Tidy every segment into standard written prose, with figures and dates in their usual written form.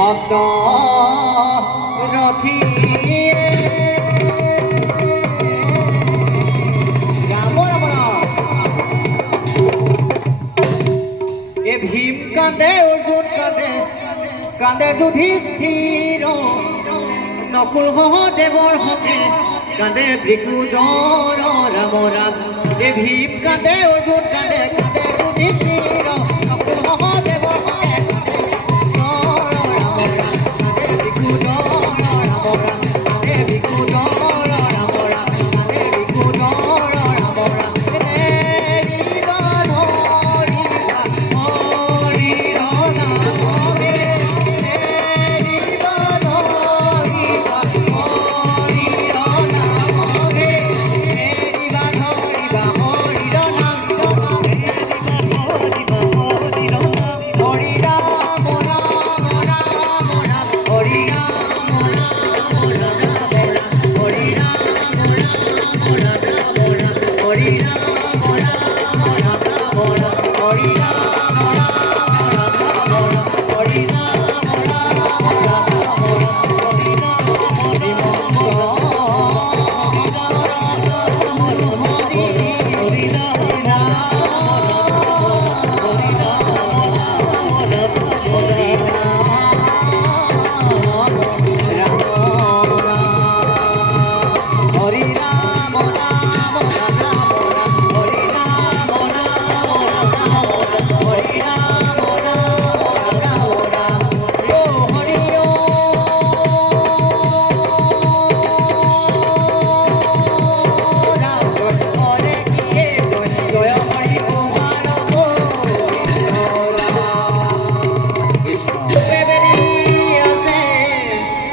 ভক্ত ৰথী এ ভীম কাঁদে অৰ্জুন কাঁদে কাঁদে যুধিষ্ঠিৰ নকুল সহদেৱৰ হকে কাঁদে ভৃগুজৰ ৰাম ৰাম এ ভীম কাঁদে অৰ্জুন কাঁদে কাঁদে যুধিষ্ঠিৰ নকুল সহদেৱৰ হকে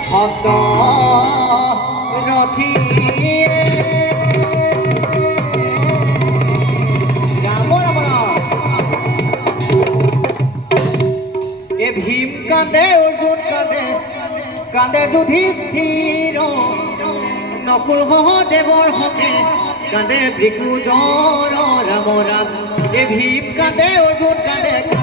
ভক্ত ৰথী ৰাম ৰাম এ ভীম কাঁদে অৰ্জুন কাঁদে কাঁদে যুধিষ্ঠিৰ নকুল সহদেৱৰ হকে কাঁদে ভৃগুজৰ ৰাম ৰাম এ ভীম কাঁদে অৰ্জুন কাঁদে